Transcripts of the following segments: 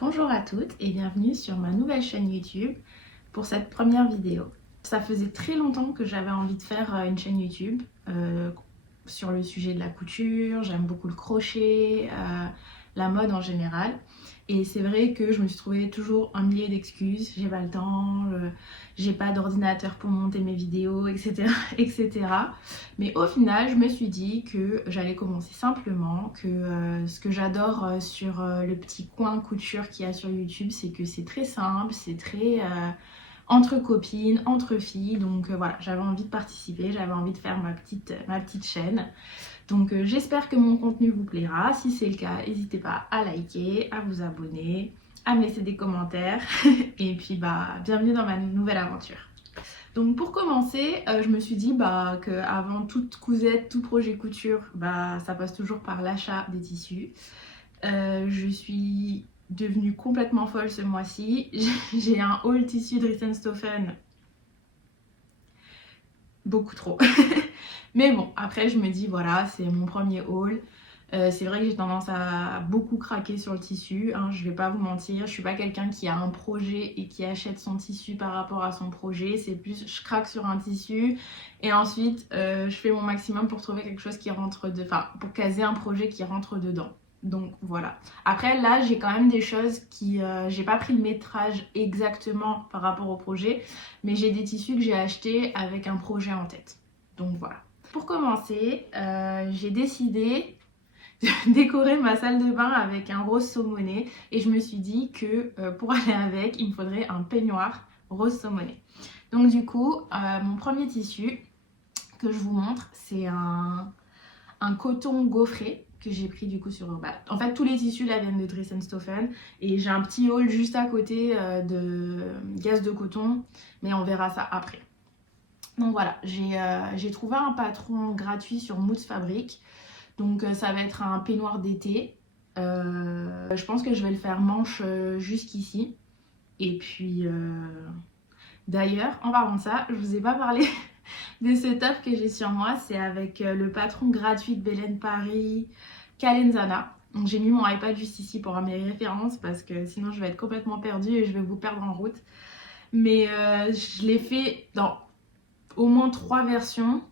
Bonjour à toutes et bienvenue sur ma nouvelle chaîne YouTube pour cette première vidéo. Ça faisait très longtemps que j'avais envie de faire une chaîne YouTube sur le sujet de la couture. J'aime beaucoup le crochet, la mode en général. Et c'est vrai que je me suis trouvé toujours un millier d'excuses. J'ai pas le temps, j'ai pas d'ordinateur pour monter mes vidéos, etc., etc. Mais au final, je me suis dit que j'allais commencer simplement, que ce que j'adore sur le petit coin couture qu'il y a sur YouTube, c'est que c'est très simple, c'est très entre copines, entre filles. Donc voilà, j'avais envie de participer, j'avais envie de faire ma petite chaîne. Donc j'espère que mon contenu vous plaira. Si c'est le cas, n'hésitez pas à liker, à vous abonner, à me laisser des commentaires. Et puis bienvenue dans ma nouvelle aventure. Donc pour commencer, je me suis dit qu'avant toute cousette, tout projet couture, ça passe toujours par l'achat des tissus. Je suis devenue complètement folle ce mois-ci. J'ai un haul tissu Dries & Stoffen. Beaucoup trop. Mais bon, après je me dis voilà, c'est mon premier haul. C'est vrai que j'ai tendance à beaucoup craquer sur le tissu, hein, je vais pas vous mentir, je suis pas quelqu'un qui a un projet et qui achète son tissu par rapport à son projet, c'est plus je craque sur un tissu et ensuite je fais mon maximum pour trouver quelque chose qui rentre pour caser un projet qui rentre dedans. Donc voilà. Après là j'ai quand même des choses qui j'ai pas pris le métrage exactement par rapport au projet, mais j'ai des tissus que j'ai achetés avec un projet en tête. Donc voilà. Pour commencer, j'ai décidé de décorer ma salle de bain avec un rose saumoné et je me suis dit que pour aller avec, il me faudrait un peignoir rose saumoné. Donc du coup, mon premier tissu que je vous montre, c'est un coton gaufré que j'ai pris du coup sur... en fait, tous les tissus là viennent de Dries & Stoffen et j'ai un petit haul juste à côté de gaze de coton, mais on verra ça après. Donc voilà, j'ai trouvé un patron gratuit sur Moods Fabric. Donc ça va être un peignoir d'été. Je pense que je vais le faire manche jusqu'ici. Et puis d'ailleurs, en parlant de ça, je vous ai pas parlé des setups que j'ai sur moi. C'est avec le patron gratuit de Belen Paris, Calenzana. Donc j'ai mis mon iPad juste ici pour avoir mes références parce que sinon je vais être complètement perdue et je vais vous perdre en route. Mais je l'ai fait dans au moins 3 versions,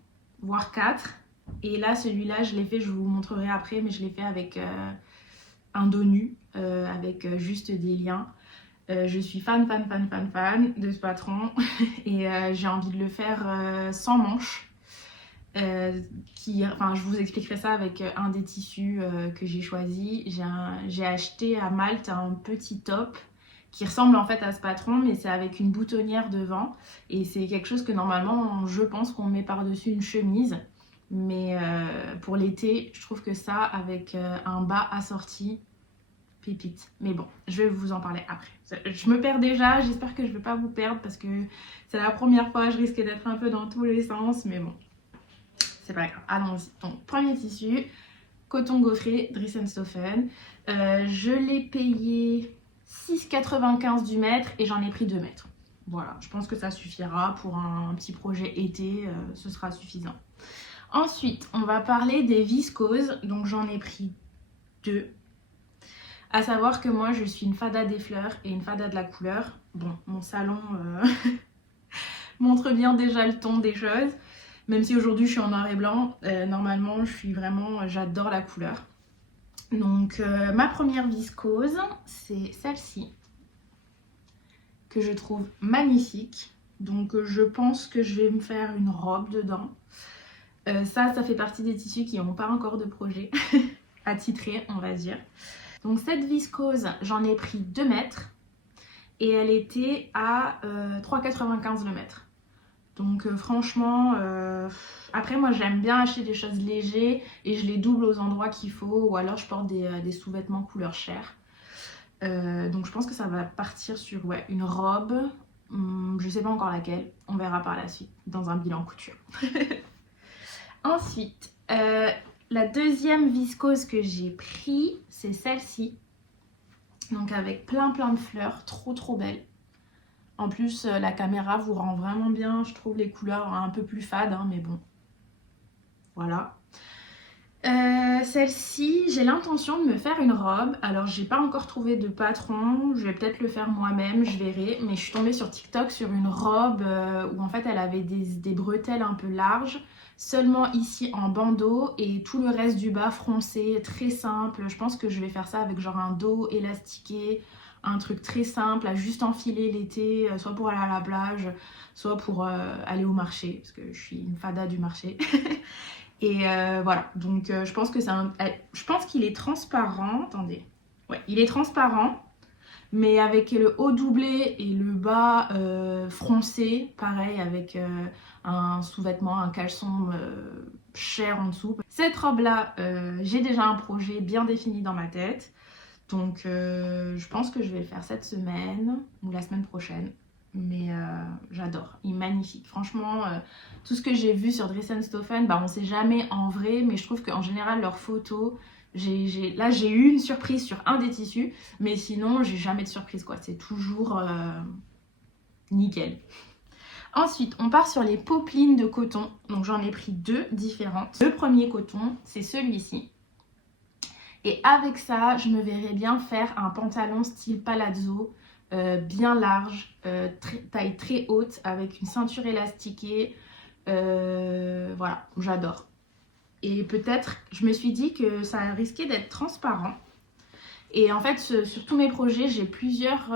voire 4. Et là, celui-là, je l'ai fait, je vous montrerai après, mais je l'ai fait avec un dos nu, avec juste des liens. Je suis fan de ce patron et j'ai envie de le faire sans manches. Je vous expliquerai ça avec un des tissus que j'ai choisi. J'ai acheté à Malte un petit top qui ressemble en fait à ce patron, mais c'est avec une boutonnière devant et c'est quelque chose que normalement je pense qu'on met par-dessus une chemise, mais pour l'été je trouve que ça avec un bas assorti, pépite. Mais bon, je vais vous en parler après. Je me perds déjà, j'espère que je ne vais pas vous perdre parce que c'est la première fois, je risque d'être un peu dans tous les sens, mais bon, c'est pas grave, allons-y. Donc premier tissu, coton gaufré, Dries & Stoffen. Je l'ai payé 6,95 du mètre et j'en ai pris 2 mètres. Voilà, je pense que ça suffira pour un petit projet été, ce sera suffisant. Ensuite, on va parler des viscoses, donc j'en ai pris 2. À savoir que moi, je suis une fada des fleurs et une fada de la couleur. Bon, mon salon montre bien déjà le ton des choses. Même si aujourd'hui je suis en noir et blanc, normalement j'adore la couleur. Donc ma première viscose, c'est celle-ci, que je trouve magnifique. Donc je pense que je vais me faire une robe dedans. Ça fait partie des tissus qui n'ont pas encore de projet attitré, on va dire. Donc cette viscose, j'en ai pris 2 mètres et elle était à 3,95 le mètre. Donc franchement, après moi j'aime bien acheter des choses légères et je les double aux endroits qu'il faut, ou alors je porte des sous-vêtements couleur chair. Donc je pense que ça va partir sur une robe, je sais pas encore laquelle, on verra par la suite dans un bilan couture. Ensuite, la deuxième viscose que j'ai pris, c'est celle-ci. Donc avec plein de fleurs, trop belle. En plus, la caméra vous rend vraiment bien, je trouve les couleurs un peu plus fades, hein, mais bon, voilà. Celle-ci, j'ai l'intention de me faire une robe. Alors, j'ai pas encore trouvé de patron. Je vais peut-être le faire moi-même, je verrai. Mais je suis tombée sur TikTok sur une robe où en fait elle avait des bretelles un peu larges, seulement ici en bandeau et tout le reste du bas froncé, très simple. Je pense que je vais faire ça avec genre un dos élastiqué, un truc très simple à juste enfiler l'été, soit pour aller à la plage, soit pour aller au marché, parce que je suis une fada du marché. Et voilà, donc je pense que je pense qu'il est transparent. Attendez. Ouais, il est transparent, mais avec le haut doublé et le bas froncé, pareil, avec un sous-vêtement, un caleçon cher en dessous. Cette robe-là, j'ai déjà un projet bien défini dans ma tête. Donc je pense que je vais le faire cette semaine ou la semaine prochaine. Mais j'adore, il est magnifique. Franchement, tout ce que j'ai vu sur Dress & Stoffen, bah, on sait jamais en vrai, mais je trouve qu'en général, leurs photos, là j'ai eu une surprise sur un des tissus, mais sinon, j'ai jamais de surprise, quoi. C'est toujours nickel. Ensuite, on part sur les popelines de coton. Donc j'en ai pris deux différentes. Le premier coton, c'est celui-ci. Et avec ça, je me verrais bien faire un pantalon style palazzo, bien large, taille très haute, avec une ceinture élastiquée. Voilà, j'adore. Et peut-être, je me suis dit que ça risquait d'être transparent. Et en fait, sur tous mes projets, j'ai plusieurs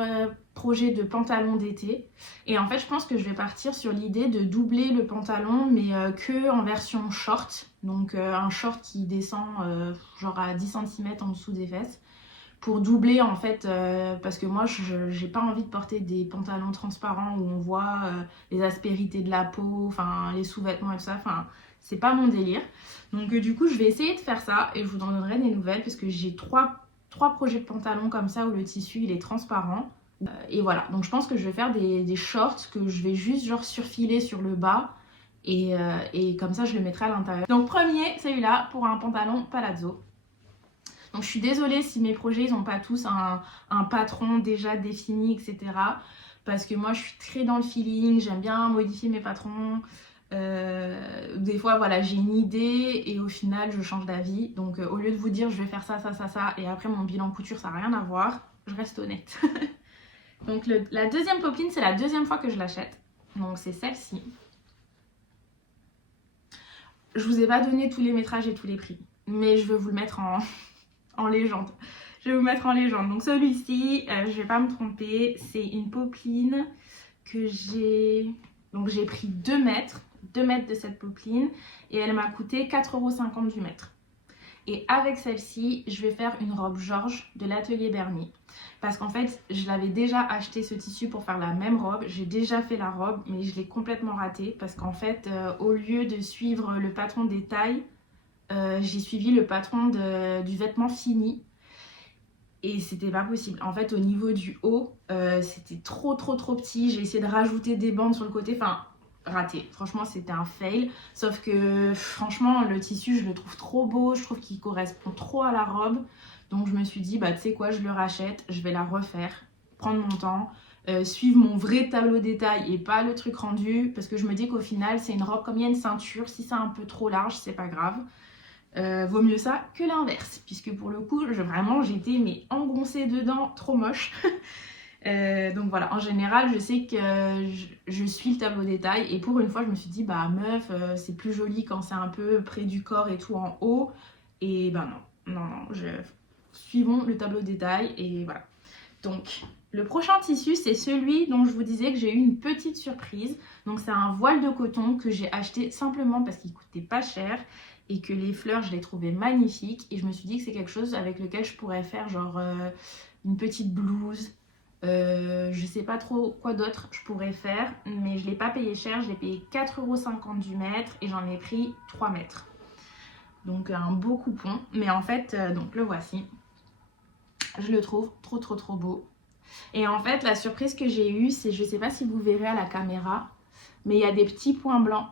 projets de pantalons d'été. Et en fait, je pense que je vais partir sur l'idée de doubler le pantalon, mais que en version short. Donc un short qui descend genre à 10 cm en dessous des fesses. Pour doubler en fait, parce que moi, j'ai pas envie de porter des pantalons transparents où on voit les aspérités de la peau, enfin les sous-vêtements et tout ça. Enfin, c'est pas mon délire. Donc du coup, je vais essayer de faire ça et je vous en donnerai des nouvelles parce que j'ai trois projets de pantalons comme ça où le tissu il est transparent. Et voilà, donc je pense que je vais faire des shorts que je vais juste genre surfiler sur le bas et comme ça je le mettrai à l'intérieur. Donc premier, celui-là pour un pantalon palazzo. Donc je suis désolée si mes projets ils n'ont pas tous un patron déjà défini, etc. Parce que moi je suis très dans le feeling, j'aime bien modifier mes patrons. Des fois voilà j'ai une idée et au final je change d'avis. Donc au lieu de vous dire je vais faire ça, ça, ça, ça et après mon bilan couture ça n'a rien à voir, je reste honnête. Donc la deuxième popeline c'est la deuxième fois que je l'achète. Donc c'est celle-ci. Je vous ai pas donné tous les métrages et tous les prix. Mais je vais vous le mettre en légende. Je vais vous mettre en légende. Donc celui-ci, je vais pas me tromper, c'est une popeline que j'ai... Donc j'ai pris 2 mètres de cette popeline et elle m'a coûté 4,50 € du mètre. Et avec celle-ci, je vais faire une robe Georges de l'atelier Bernier. Parce qu'en fait, je l'avais déjà acheté ce tissu pour faire la même robe. J'ai déjà fait la robe, mais je l'ai complètement ratée. Parce qu'en fait, au lieu de suivre le patron des tailles, j'ai suivi le patron du vêtement fini. Et c'était pas possible. En fait, au niveau du haut, c'était trop petit. J'ai essayé de rajouter des bandes sur le côté. Enfin, raté. Franchement, c'était un fail. Sauf que, franchement, le tissu, je le trouve trop beau. Je trouve qu'il correspond trop à la robe. Donc, je me suis dit, bah, tu sais quoi, je le rachète. Je vais la refaire. Prendre mon temps. Suivre mon vrai tableau détail et pas le truc rendu. Parce que je me dis qu'au final, c'est une robe comme il y a une ceinture. Si c'est un peu trop large, c'est pas grave. Vaut mieux ça que l'inverse, puisque pour le coup, vraiment, j'étais mais engoncée dedans, trop moche. Donc voilà, en général, je sais que je suis le tableau détail, et pour une fois, je me suis dit, bah meuf, c'est plus joli quand c'est un peu près du corps et tout en haut, et ben non, suivons le tableau détail, et voilà. Donc, le prochain tissu, c'est celui dont je vous disais que j'ai eu une petite surprise. Donc, c'est un voile de coton que j'ai acheté simplement parce qu'il coûtait pas cher et que les fleurs, je les trouvais magnifiques. Et je me suis dit que c'est quelque chose avec lequel je pourrais faire genre une petite blouse. Je sais pas trop quoi d'autre je pourrais faire, mais je l'ai pas payé cher. Je l'ai payé 4,50 € du mètre et j'en ai pris 3 mètres. Donc, un beau coupon. Mais en fait, donc le voici. Je le trouve trop beau. Et en fait, la surprise que j'ai eue, c'est, je sais pas si vous verrez à la caméra, mais il y a des petits points blancs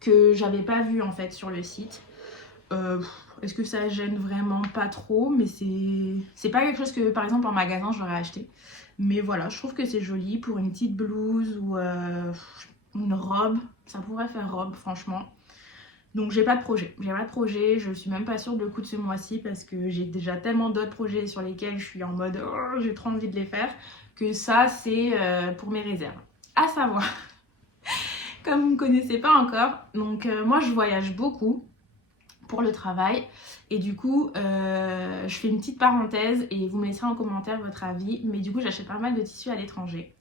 que j'avais pas vu en fait sur le site. Est-ce que ça gêne vraiment? Pas trop, mais c'est pas quelque chose que par exemple en magasin j'aurais acheté. Mais voilà, je trouve que c'est joli pour une petite blouse ou une robe. Ça pourrait faire robe, franchement. Donc j'ai pas de projet, je suis même pas sûre de le coup de ce mois-ci parce que j'ai déjà tellement d'autres projets sur lesquels je suis en mode oh, j'ai trop envie de les faire que ça c'est pour mes réserves. À savoir, comme vous ne me connaissez pas encore, donc moi je voyage beaucoup pour le travail et du coup je fais une petite parenthèse et vous me laisserez en commentaire votre avis, mais du coup j'achète pas mal de tissus à l'étranger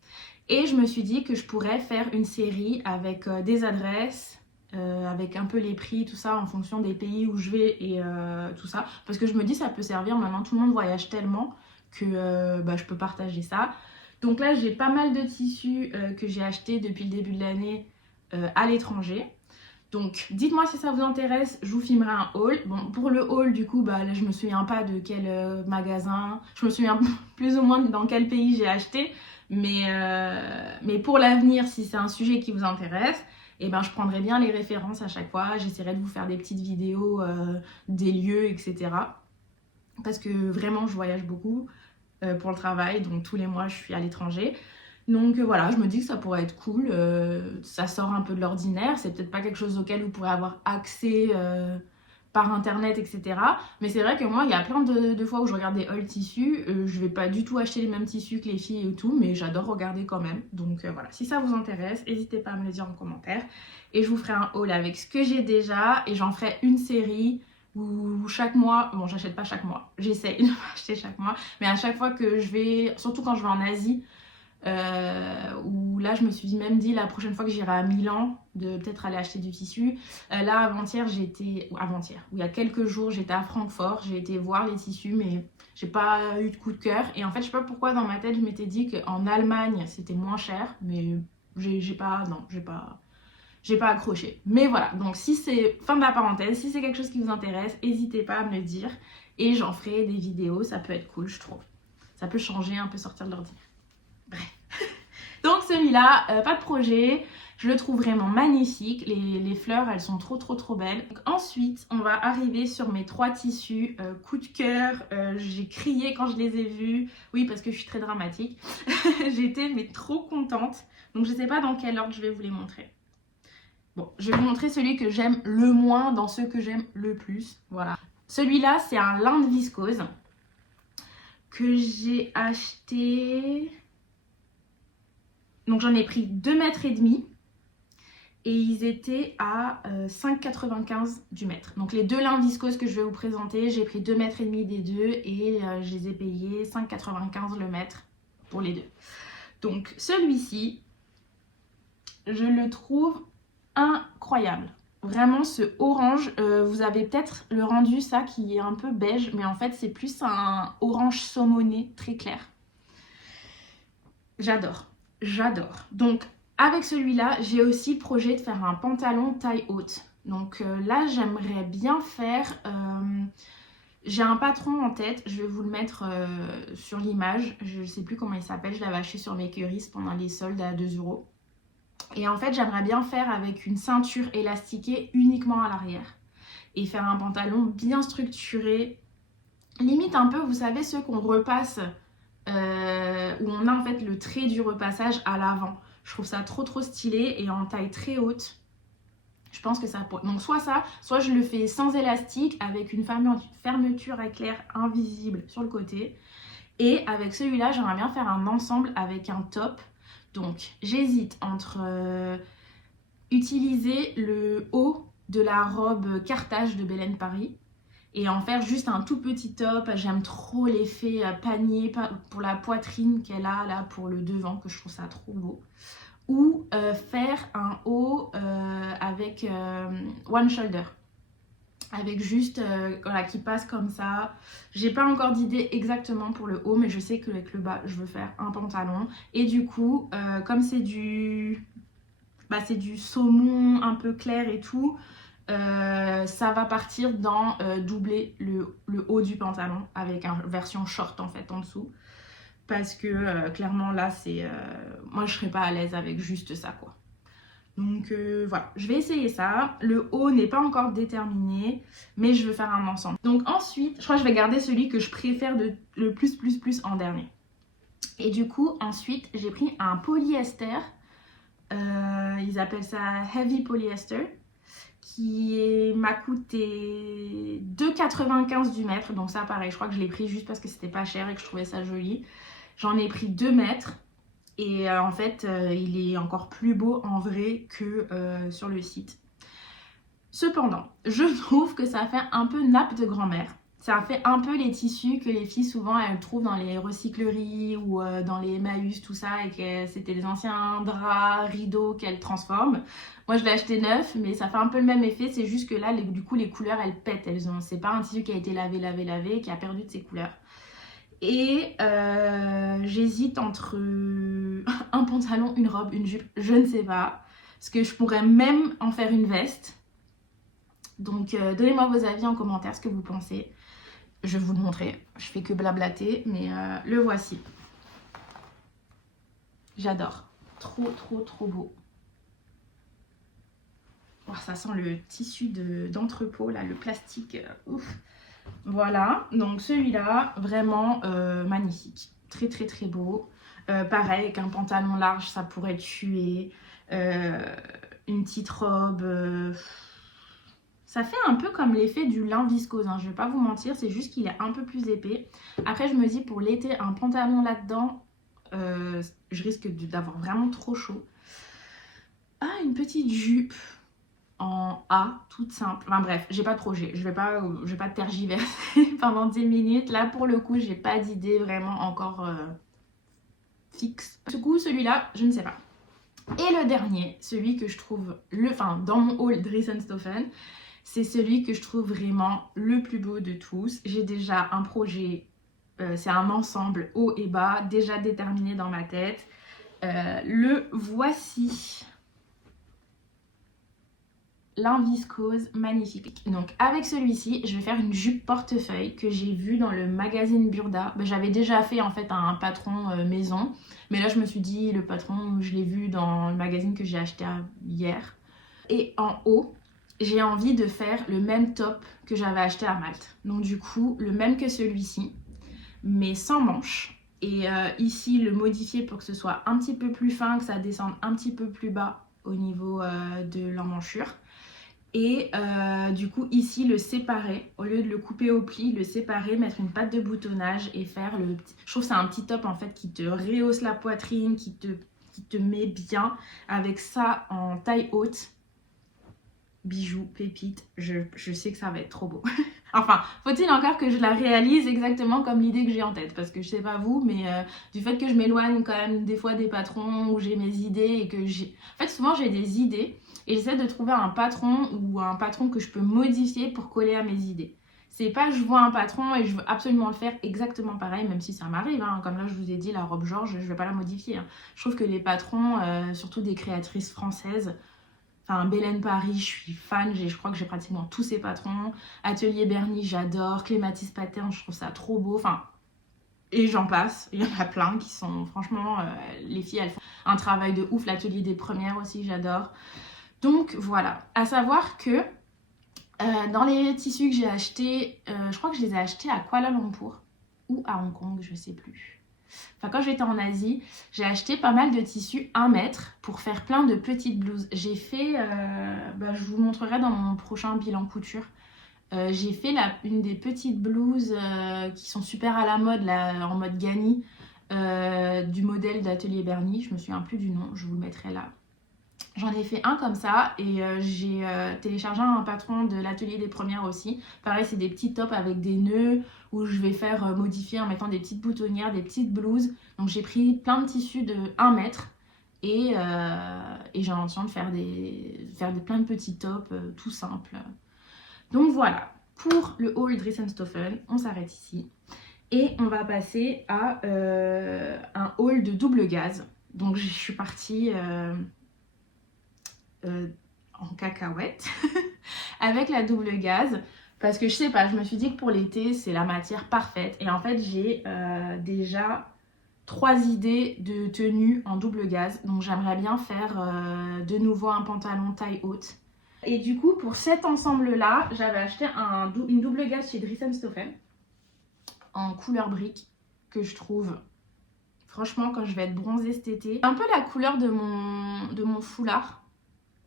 et je me suis dit que je pourrais faire une série avec des adresses, avec un peu les prix, tout ça en fonction des pays où je vais et tout ça, parce que je me dis ça peut servir, maintenant tout le monde voyage tellement que je peux partager ça. Donc là j'ai pas mal de tissus que j'ai achetés depuis le début de l'année à l'étranger. Donc dites-moi si ça vous intéresse, je vous filmerai un haul. Bon, pour le haul du coup, là je me souviens pas de quel magasin, je me souviens plus ou moins dans quel pays j'ai acheté, mais pour l'avenir, si c'est un sujet qui vous intéresse, et je prendrai bien les références à chaque fois, j'essaierai de vous faire des petites vidéos des lieux, etc. Parce que vraiment je voyage beaucoup pour le travail, donc tous les mois je suis à l'étranger. Donc voilà, je me dis que ça pourrait être cool, ça sort un peu de l'ordinaire, c'est peut-être pas quelque chose auquel vous pourrez avoir accès par internet, etc. Mais c'est vrai que moi, il y a plein de fois où je regarde des hauls tissus, je vais pas du tout acheter les mêmes tissus que les filles et tout, mais j'adore regarder quand même. Donc voilà, si ça vous intéresse, n'hésitez pas à me le dire en commentaire. Et je vous ferai un haul avec ce que j'ai déjà, et j'en ferai une série où chaque mois, bon j'achète pas chaque mois, j'essaye de pas acheter chaque mois, mais à chaque fois que je vais, surtout quand je vais en Asie, où là je me suis même dit la prochaine fois que j'irai à Milan de peut-être aller acheter du tissu. Là avant-hier il y a quelques jours j'étais à Francfort, j'ai été voir les tissus mais j'ai pas eu de coup de cœur et en fait je sais pas pourquoi dans ma tête je m'étais dit qu'en Allemagne c'était moins cher, mais j'ai pas accroché. Mais voilà, donc si c'est fin de la parenthèse, si c'est quelque chose qui vous intéresse, n'hésitez pas à me le dire et j'en ferai des vidéos, ça peut être cool je trouve, ça peut changer, un peu sortir de l'ordinaire. Bref. Donc celui-là, pas de projet, je le trouve vraiment magnifique, les fleurs elles sont trop belles. Donc, ensuite on va arriver sur mes 3 tissus, coup de cœur, j'ai crié quand je les ai vus, oui parce que je suis très dramatique, j'étais mais trop contente, donc je sais pas dans quel ordre je vais vous les montrer. Bon, je vais vous montrer celui que j'aime le moins dans ceux que j'aime le plus, voilà. Celui-là c'est un lin de viscose que j'ai acheté... Donc j'en ai pris 2,5 mètres et ils étaient à 5,95 du mètre. Donc les deux lins viscoses que je vais vous présenter, j'ai pris 2,5 mètres des deux et je les ai payés 5,95 le mètre pour les deux. Donc celui-ci, je le trouve incroyable. Vraiment ce orange, vous avez peut-être le rendu ça qui est un peu beige, mais en fait c'est plus un orange saumoné très clair. J'adore. J'adore. Donc avec celui-là, j'ai aussi le projet de faire un pantalon taille haute. Donc là, j'aimerais bien faire... j'ai un patron en tête, je vais vous le mettre sur l'image. Je ne sais plus comment il s'appelle, je l'avais acheté sur Makeris pendant les soldes à 2 €. Et en fait, j'aimerais bien faire avec une ceinture élastiquée uniquement à l'arrière. Et faire un pantalon bien structuré. Limite un peu, vous savez, ceux qu'on repasse... où on a en fait le trait du repassage à l'avant. Je trouve ça trop stylé et en taille très haute. Je pense que ça pourrait... Donc soit ça, soit je le fais sans élastique avec une fermeture éclair invisible sur le côté. Et avec celui-là, j'aimerais bien faire un ensemble avec un top. Donc j'hésite entre utiliser le haut de la robe Carthage de Belen Paris et en faire juste un tout petit top. J'aime trop l'effet panier pour la poitrine qu'elle a là pour le devant, que je trouve ça trop beau. Ou faire un haut avec one shoulder, avec juste voilà, qui passe comme ça. J'ai pas encore d'idée exactement pour le haut, mais je sais qu'avec le bas je veux faire un pantalon. Et du coup comme c'est du saumon un peu clair et tout, ça va partir dans doubler le haut du pantalon avec une version short en fait en dessous, parce que clairement là c'est moi je serais pas à l'aise avec juste ça quoi. Donc voilà, je vais essayer ça. Le haut n'est pas encore déterminé, mais je veux faire un ensemble. Donc ensuite, je crois que je vais garder celui que je préfère le plus en dernier. Et du coup ensuite j'ai pris un polyester, ils appellent ça heavy polyester. m'a coûté 2,95 du mètre. Donc ça pareil, je crois que je l'ai pris juste parce que c'était pas cher et que je trouvais ça joli. J'en ai pris 2 mètres et en fait il est encore plus beau en vrai que sur le site. Cependant, je trouve que ça fait un peu nappe de grand-mère. Ça fait un peu les tissus que les filles souvent elles trouvent dans les recycleries ou dans les Emmaüs, tout ça, et que c'était les anciens draps, rideaux qu'elles transforment. Moi je l'ai acheté neuf, mais ça fait un peu le même effet, c'est juste que là du coup les couleurs elles pètent, c'est pas un tissu qui a été lavé, qui a perdu de ses couleurs. Et j'hésite entre un pantalon, une robe, une jupe, je ne sais pas. Parce que je pourrais même en faire une veste. Donc donnez-moi vos avis en commentaire, ce que vous pensez. Je vais vous le montrer, je fais que blablater, mais le voici. J'adore, trop beau. Oh, ça sent le tissu d'entrepôt, là, le plastique, ouf. Voilà, donc celui-là, vraiment magnifique, très beau. Pareil, avec un pantalon large, ça pourrait tuer. Une petite robe... Ça fait un peu comme l'effet du lin viscose, hein, je vais pas vous mentir, c'est juste qu'il est un peu plus épais. Après, je me dis, pour l'été, un pantalon là-dedans, je risque d'avoir vraiment trop chaud. Ah, une petite jupe en A, toute simple. Enfin bref, j'ai pas de projet, je vais pas tergiverser pendant 10 minutes. Là, pour le coup, j'ai pas d'idée vraiment encore fixe. Du coup, celui-là, je ne sais pas. Et le dernier, celui que je trouve, dans mon haul Dries & Stoffen, c'est celui que je trouve vraiment le plus beau de tous. J'ai déjà un projet, c'est un ensemble haut et bas, déjà déterminé dans ma tête. Le voici. Lin viscose, magnifique. Donc avec celui-ci, je vais faire une jupe portefeuille que j'ai vue dans le magazine Burda. J'avais déjà fait en fait un patron maison, mais là je me suis dit le patron, je l'ai vu dans le magazine que j'ai acheté hier. Et en haut, j'ai envie de faire le même top que j'avais acheté à Malte. Donc du coup, le même que celui-ci, mais sans manches. Et ici, le modifier pour que ce soit un petit peu plus fin, que ça descende un petit peu plus bas au niveau de l'emmanchure. Et du coup ici le séparer, au lieu de le couper au pli, le séparer, mettre une patte de boutonnage et faire le petit... Je trouve que c'est un petit top en fait qui te rehausse la poitrine, qui te met bien, avec ça en taille haute. Bijoux, pépites, je sais que ça va être trop beau. Enfin, faut-il encore que je la réalise exactement comme l'idée que j'ai en tête, parce que je sais pas vous, mais du fait que je m'éloigne quand même des fois des patrons où j'ai mes idées et que j'ai... En fait, souvent j'ai des idées et j'essaie de trouver un patron ou un patron que je peux modifier pour coller à mes idées. C'est pas je vois un patron et je veux absolument le faire exactement pareil, même si ça m'arrive, hein. Comme là je vous ai dit, la robe Georges, je vais pas la modifier, hein. Je trouve que les patrons, surtout des créatrices françaises, enfin, Bélène Paris, je suis fan, je crois que j'ai pratiquement tous ses patrons. Atelier Bernie, j'adore. Clématis Pattern, je trouve ça trop beau. Enfin, et j'en passe, il y en a plein qui sont, franchement, les filles, elles font un travail de ouf. L'atelier des premières aussi, j'adore. Donc voilà, à savoir que dans les tissus que j'ai achetés, je crois que je les ai achetés à Kuala Lumpur ou à Hong Kong, je sais plus. Enfin, quand j'étais en Asie, j'ai acheté pas mal de tissus 1 mètre pour faire plein de petites blouses. J'ai fait, je vous montrerai dans mon prochain bilan couture. J'ai fait une des petites blouses qui sont super à la mode, là, en mode Gani, du modèle d'Atelier Bernie. Je me souviens plus du nom, je vous le mettrai là. J'en ai fait un comme ça et j'ai téléchargé un patron de l'atelier des premières aussi. Pareil, c'est des petits tops avec des nœuds où je vais faire modifier en mettant des petites boutonnières, des petites blouses. Donc j'ai pris plein de tissus de 1 mètre et j'ai l'intention de faire plein de petits tops tout simples. Donc voilà, pour le haul Dries & Stoffen, on s'arrête ici. Et on va passer à un haul de double gaze. Donc je suis partie... en cacahuète avec la double gaze parce que je sais pas, je me suis dit que pour l'été c'est la matière parfaite et en fait j'ai déjà 3 idées de tenues en double gaze, donc j'aimerais bien faire de nouveau un pantalon taille haute. Et du coup pour cet ensemble là j'avais acheté une double gaze chez Dries & Stoffen en couleur brique que je trouve franchement quand je vais être bronzée cet été, un peu la couleur de mon foulard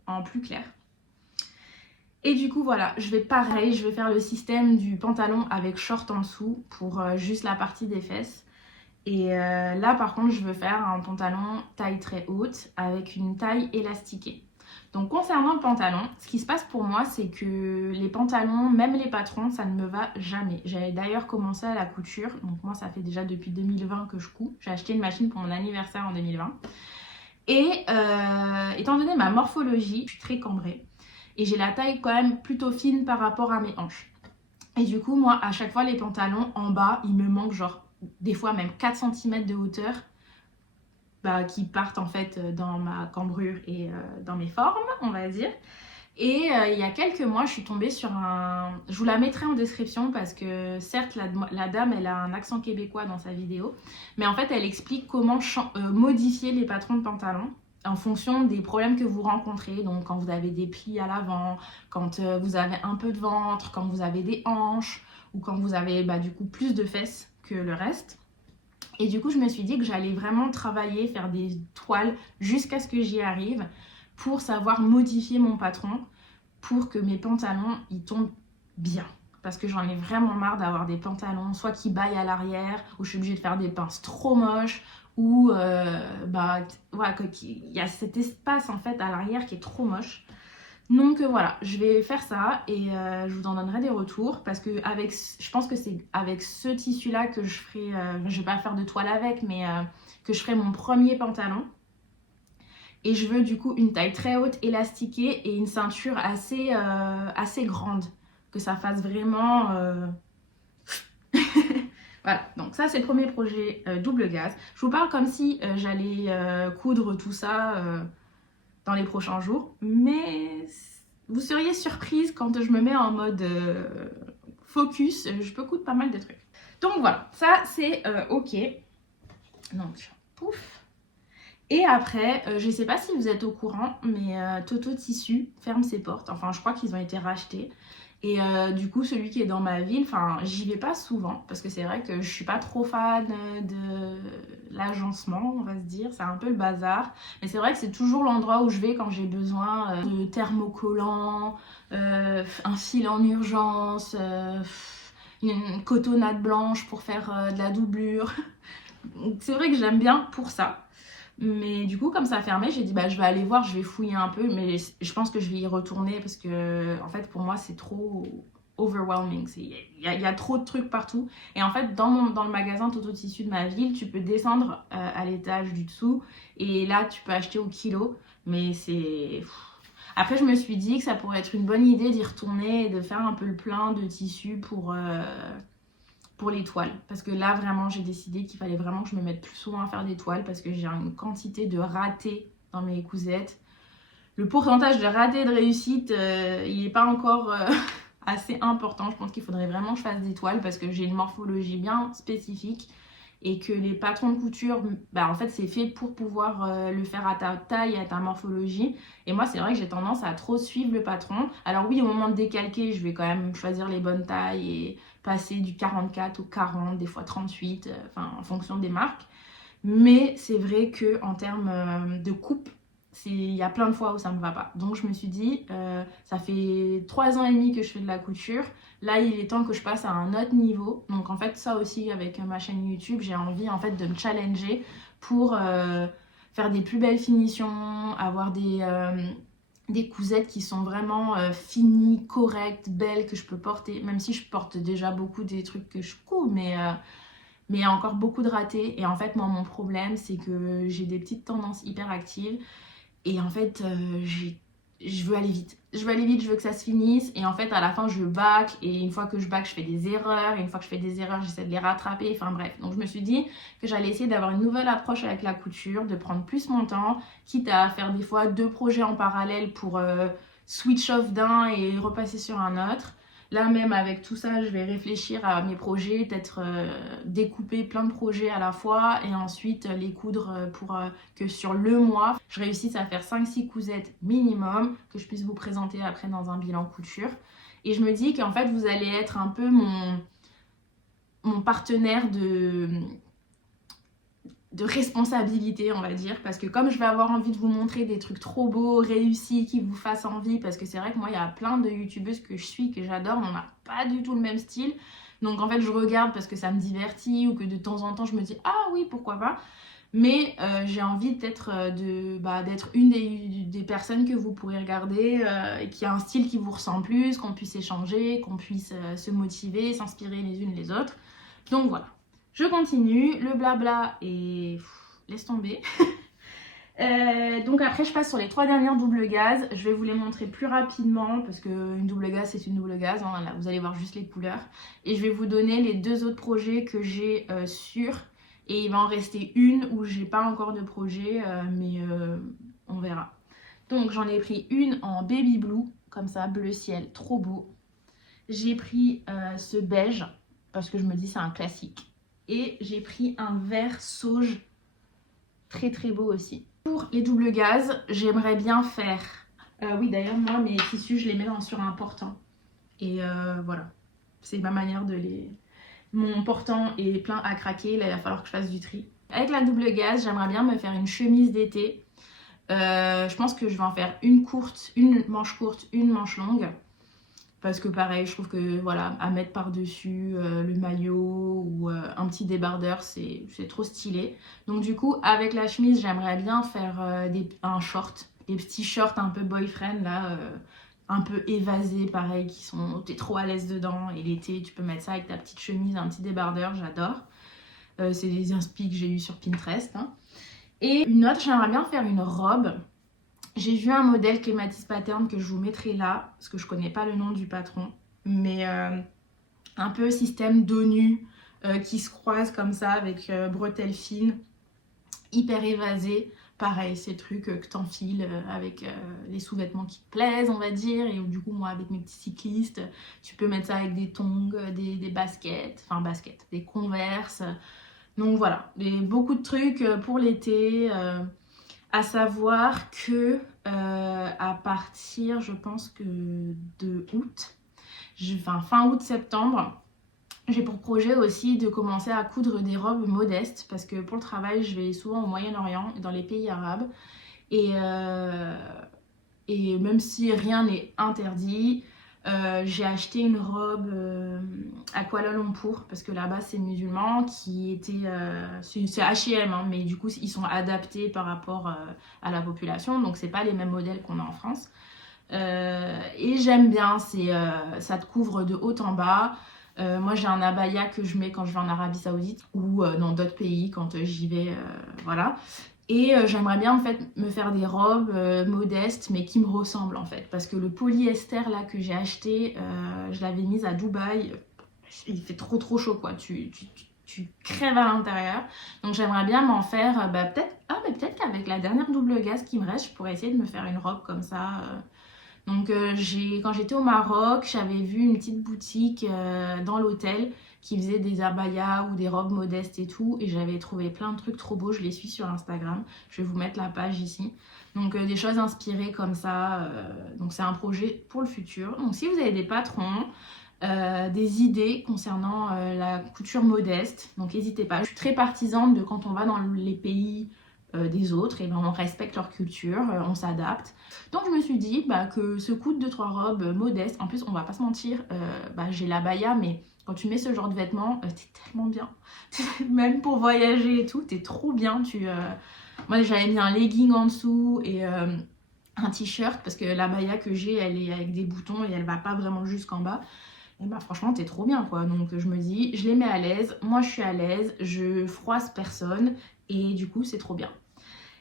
en plus clair. Et du coup voilà, je vais faire le système du pantalon avec short en dessous pour juste la partie des fesses. Et là par contre je veux faire un pantalon taille très haute avec une taille élastiquée. Donc concernant le pantalon, ce qui se passe pour moi c'est que les pantalons, même les patrons, ça ne me va jamais. J'avais d'ailleurs commencé à la couture, donc moi ça fait déjà depuis 2020 que je couds. J'ai acheté une machine pour mon anniversaire en 2020. Et étant donné ma morphologie, je suis très cambrée. Et j'ai la taille quand même plutôt fine par rapport à mes hanches. Et du coup, moi, à chaque fois, les pantalons en bas, il me manque genre des fois même 4 cm de hauteur qui partent en fait dans ma cambrure et dans mes formes, on va dire. Et il y a quelques mois, je suis tombée sur un... Je vous la mettrai en description parce que certes, la dame, elle a un accent québécois dans sa vidéo. Mais en fait, elle explique comment modifier les patrons de pantalons en fonction des problèmes que vous rencontrez. Donc quand vous avez des plis à l'avant, quand vous avez un peu de ventre, quand vous avez des hanches ou quand vous avez du coup plus de fesses que le reste. Et du coup, je me suis dit que j'allais vraiment travailler, faire des toiles jusqu'à ce que j'y arrive pour savoir modifier mon patron pour que mes pantalons ils tombent bien. Parce que j'en ai vraiment marre d'avoir des pantalons soit qui baillent à l'arrière, ou je suis obligée de faire des pinces trop moches, ou il y a cet espace en fait à l'arrière qui est trop moche. Donc voilà, je vais faire ça et je vous en donnerai des retours parce que je pense que c'est avec ce tissu là que je ferai, je vais pas faire de toile avec, mais que je ferai mon premier pantalon. Et je veux du coup une taille très haute, élastiquée et une ceinture assez grande, que ça fasse vraiment... Voilà, donc ça c'est le premier projet double gaz. Je vous parle comme si j'allais coudre tout ça dans les prochains jours, mais vous seriez surprise quand je me mets en mode focus, je peux coudre pas mal de trucs. Donc voilà, ça c'est ok. Donc pouf. Et après, je sais pas si vous êtes au courant, mais Toto Tissu ferme ses portes. Enfin, je crois qu'ils ont été rachetés. Et du coup, celui qui est dans ma ville, enfin, j'y vais pas souvent parce que c'est vrai que je suis pas trop fan de l'agencement, on va se dire. C'est un peu le bazar. Mais c'est vrai que c'est toujours l'endroit où je vais quand j'ai besoin de thermocollants, un fil en urgence, une cotonnade blanche pour faire de la doublure. C'est vrai que j'aime bien pour ça. Mais du coup, comme ça a fermé, j'ai dit je vais aller voir, je vais fouiller un peu, mais je pense que je vais y retourner parce que en fait pour moi c'est trop overwhelming. Il y a trop de trucs partout. Et en fait dans le magasin Toto Tissu de ma ville, tu peux descendre à l'étage du dessous et là tu peux acheter au kilo. Mais c'est... Après je me suis dit que ça pourrait être une bonne idée d'y retourner et de faire un peu le plein de tissus pour les toiles. Parce que là, vraiment, j'ai décidé qu'il fallait vraiment que je me mette plus souvent à faire des toiles parce que j'ai une quantité de ratés dans mes cousettes. Le pourcentage de ratés et de réussite, il n'est pas encore assez important. Je pense qu'il faudrait vraiment que je fasse des toiles parce que j'ai une morphologie bien spécifique et que les patrons de couture, en fait, c'est fait pour pouvoir le faire à ta taille, à ta morphologie. Et moi, c'est vrai que j'ai tendance à trop suivre le patron. Alors oui, au moment de décalquer, je vais quand même choisir les bonnes tailles et passer du 44 au 40, des fois 38, en fonction des marques. Mais c'est vrai qu'en termes de coupe, il y a plein de fois où ça ne me va pas. Donc je me suis dit, ça fait 3 ans et demi que je fais de la couture. Là, il est temps que je passe à un autre niveau. Donc en fait, ça aussi, avec ma chaîne YouTube, j'ai envie en fait de me challenger pour faire des plus belles finitions, avoir des cousettes qui sont vraiment finies, correctes, belles, que je peux porter, même si je porte déjà beaucoup des trucs que je couds, mais il y a encore beaucoup de ratés. Et en fait, moi, mon problème, c'est que j'ai des petites tendances hyperactives. Et en fait, je veux aller vite. Je veux aller vite, je veux que ça se finisse. Et en fait, à la fin, je bâcle. Et une fois que je bâcle, je fais des erreurs. Et une fois que je fais des erreurs, j'essaie de les rattraper. Enfin bref. Donc je me suis dit que j'allais essayer d'avoir une nouvelle approche avec la couture, de prendre plus mon temps, quitte à faire des fois 2 projets en parallèle pour switch off d'un et repasser sur un autre. Là même avec tout ça, je vais réfléchir à mes projets, peut-être découper plein de projets à la fois et ensuite les coudre pour que sur le mois, je réussisse à faire 5-6 cousettes minimum, que je puisse vous présenter après dans un bilan couture. Et je me dis qu'en fait, vous allez être un peu mon partenaire de responsabilité, on va dire, parce que comme je vais avoir envie de vous montrer des trucs trop beaux, réussis, qui vous fassent envie, parce que c'est vrai que moi il y a plein de youtubeuses que je suis, que j'adore, mais on n'a pas du tout le même style, donc en fait je regarde parce que ça me divertit, ou que de temps en temps je me dis ah oui pourquoi pas, mais j'ai envie d'être d'être une des personnes que vous pourrez regarder, et qui a un style qui vous ressemble plus, qu'on puisse échanger, qu'on puisse se motiver, s'inspirer les unes les autres, donc voilà. Je continue, le blabla et laisse tomber. Donc après je passe sur les 3 dernières doubles gaz. Je vais vous les montrer plus rapidement parce qu'une double gaz c'est une double gaz, hein. Là, vous allez voir juste les couleurs. Et je vais vous donner les 2 autres projets que j'ai sur. Et il va en rester une où j'ai pas encore de projet, mais on verra. Donc j'en ai pris une en baby blue, comme ça, bleu ciel, trop beau. J'ai pris ce beige parce que je me dis c'est un classique. Et j'ai pris un vert sauge, très très beau aussi. Pour les doubles gaz, j'aimerais bien faire... oui d'ailleurs moi mes tissus je les mets sur un portant. Et voilà, c'est ma manière de les... Mon portant est plein à craquer, là il va falloir que je fasse du tri. Avec la double gaz, j'aimerais bien me faire une chemise d'été. Je pense que je vais en faire une courte, une manche courte, une manche longue. Parce que pareil, je trouve que voilà, à mettre par-dessus le maillot ou un petit débardeur, c'est trop stylé. Donc du coup, avec la chemise, j'aimerais bien faire un short. Les petits shorts un peu boyfriend là, un peu évasés, pareil, qui sont... T'es trop à l'aise dedans. Et l'été, tu peux mettre ça avec ta petite chemise, un petit débardeur, j'adore. C'est des inspi que j'ai eu sur Pinterest. Hein. Et une autre, j'aimerais bien faire une robe. J'ai vu un modèle Clématis Pattern que je vous mettrai là, parce que je connais pas le nom du patron, mais un peu système dos nu qui se croise comme ça avec bretelles fines, hyper évasé. Pareil, ces trucs que t'enfiles avec les sous-vêtements qui te plaisent, on va dire, et du coup, moi, avec mes petits cyclistes, tu peux mettre ça avec des tongs, des baskets, enfin baskets, des Converse. Donc voilà, beaucoup de trucs pour l'été. À savoir que à partir, je pense que de août, fin août-septembre, j'ai pour projet aussi de commencer à coudre des robes modestes parce que pour le travail, je vais souvent au Moyen-Orient et dans les pays arabes. Et même si rien n'est interdit, j'ai acheté une robe à Kuala Lumpur parce que là-bas c'est musulman qui était c'est H&M hein, mais du coup ils sont adaptés par rapport à la population donc c'est pas les mêmes modèles qu'on a en France et j'aime bien, ça te couvre de haut en bas. Moi j'ai un abaya que je mets quand je vais en Arabie Saoudite ou dans d'autres pays quand j'y vais, voilà. Et j'aimerais bien en fait me faire des robes modestes mais qui me ressemblent en fait. Parce que le polyester là que j'ai acheté, je l'avais mise à Dubaï. Il fait trop chaud quoi. Tu crèves à l'intérieur. Donc j'aimerais bien m'en faire peut-être qu'avec la dernière double gaz qui me reste, je pourrais essayer de me faire une robe comme ça. Donc quand j'étais au Maroc, j'avais vu une petite boutique dans l'hôtel qui faisait des abayas ou des robes modestes et tout. Et j'avais trouvé plein de trucs trop beaux, je les suis sur Instagram. Je vais vous mettre la page ici. Donc des choses inspirées comme ça. Donc c'est un projet pour le futur. Donc si vous avez des patrons, des idées concernant la couture modeste, donc n'hésitez pas. Je suis très partisane de quand on va dans les pays des autres, et ben on respecte leur culture, on s'adapte. Donc je me suis dit que ce coup de 2-3 robes modestes, en plus on va pas se mentir, j'ai l'abaya, mais quand tu mets ce genre de vêtements, t'es tellement bien. Même pour voyager et tout, t'es trop bien. Moi j'avais mis un legging en dessous et un t-shirt parce que l'abaya que j'ai elle est avec des boutons et elle va pas vraiment jusqu'en bas. Et franchement t'es trop bien quoi. Donc je me dis je les mets à l'aise, moi je suis à l'aise, je froisse personne et du coup c'est trop bien.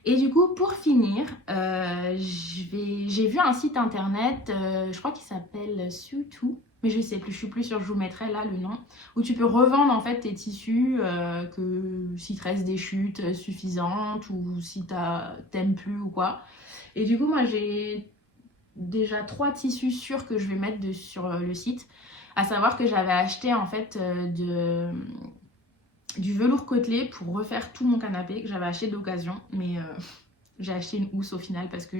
Et du coup pour finir, j'ai vu un site internet, je crois qu'il s'appelle Sutu, mais je sais plus, je suis plus sûre, je vous mettrai là le nom, où tu peux revendre en fait tes tissus, que s'il te reste des chutes suffisantes ou si t'aimes plus ou quoi. Et du coup moi j'ai déjà 3 tissus sûrs que je vais mettre sur le site, à savoir que j'avais acheté en fait du velours côtelé pour refaire tout mon canapé que j'avais acheté d'occasion, mais j'ai acheté une housse au final parce que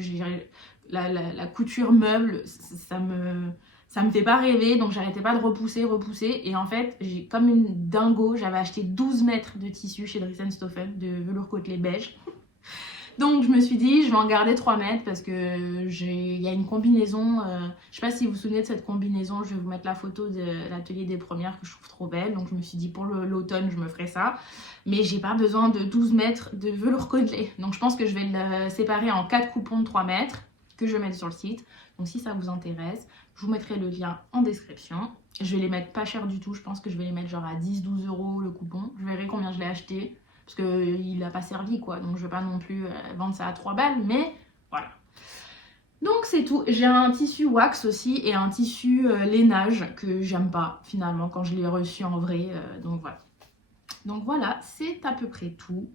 la couture meuble ça me ça me fait pas rêver, donc j'arrêtais pas de repousser. Et en fait, j'ai comme une dingo, j'avais acheté 12 mètres de tissu chez Dries & Stoffen, de velours côtelé beige. Donc je me suis dit, je vais en garder 3 mètres parce que il y a une combinaison, je sais pas si vous vous souvenez de cette combinaison, je vais vous mettre la photo de l'atelier des premières que je trouve trop belle. Donc je me suis dit pour l'automne, je me ferai ça. Mais j'ai pas besoin de 12 mètres de velours côtelé. Donc je pense que je vais le séparer en 4 coupons de 3 mètres que je vais mettre sur le site. Donc si ça vous intéresse, je vous mettrai le lien en description. Je vais les mettre pas cher du tout, je pense que je vais les mettre genre à 10-12 € le coupon. Je verrai combien je l'ai acheté. Parce qu'il n'a pas servi quoi, donc je ne vais pas non plus vendre ça à 3 balles, mais voilà. Donc c'est tout. J'ai un tissu wax aussi et un tissu lainage que j'aime pas finalement quand je l'ai reçu en vrai, donc voilà. Donc voilà, c'est à peu près tout.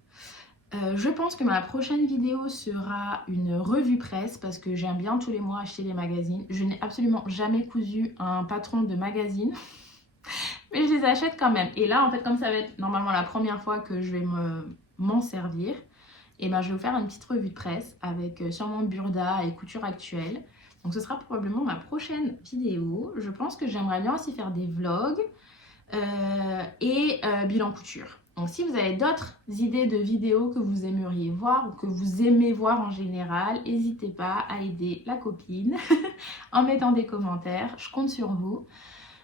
Je pense que ma prochaine vidéo sera une revue presse parce que j'aime bien tous les mois acheter des magazines. Je n'ai absolument jamais cousu un patron de magazine. Mais je les achète quand même. Et là, en fait, comme ça va être normalement la première fois que je vais m'en servir, et ben, je vais vous faire une petite revue de presse avec sûrement Burda et couture actuelle. Donc ce sera probablement ma prochaine vidéo. Je pense que j'aimerais bien aussi faire des vlogs et bilan couture. Donc si vous avez d'autres idées de vidéos que vous aimeriez voir ou que vous aimez voir en général, n'hésitez pas à aider la copine en mettant des commentaires. Je compte sur vous.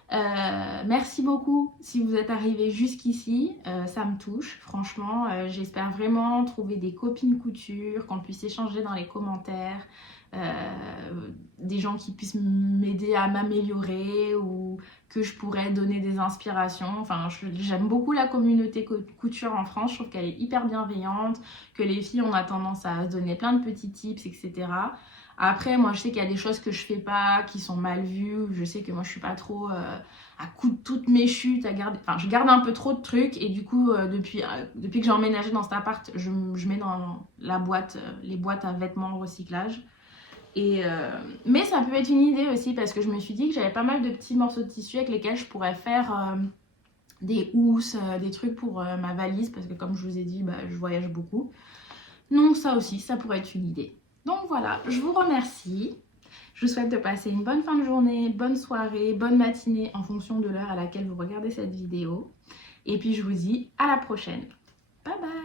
Merci beaucoup si vous êtes arrivé jusqu'ici, ça me touche franchement, j'espère vraiment trouver des copines couture, qu'on puisse échanger dans les commentaires, des gens qui puissent m'aider à m'améliorer ou que je pourrais donner des inspirations. Enfin, j'aime beaucoup la communauté couture en France, je trouve qu'elle est hyper bienveillante, que les filles on a tendance à se donner plein de petits tips, etc. Après, moi, je sais qu'il y a des choses que je fais pas, qui sont mal vues. Je sais que moi, je suis pas trop à coudre toutes mes chutes, à garder... Enfin, je garde un peu trop de trucs. Et du coup, depuis que j'ai emménagé dans cet appart, je mets dans la boîte, les boîtes à vêtements en recyclage. Mais ça peut être une idée aussi parce que je me suis dit que j'avais pas mal de petits morceaux de tissu avec lesquels je pourrais faire des housses, des trucs pour ma valise. Parce que comme je vous ai dit, je voyage beaucoup. Donc ça aussi, ça pourrait être une idée. Donc voilà, je vous remercie. Je vous souhaite de passer une bonne fin de journée, bonne soirée, bonne matinée en fonction de l'heure à laquelle vous regardez cette vidéo. Et puis je vous dis à la prochaine. Bye bye!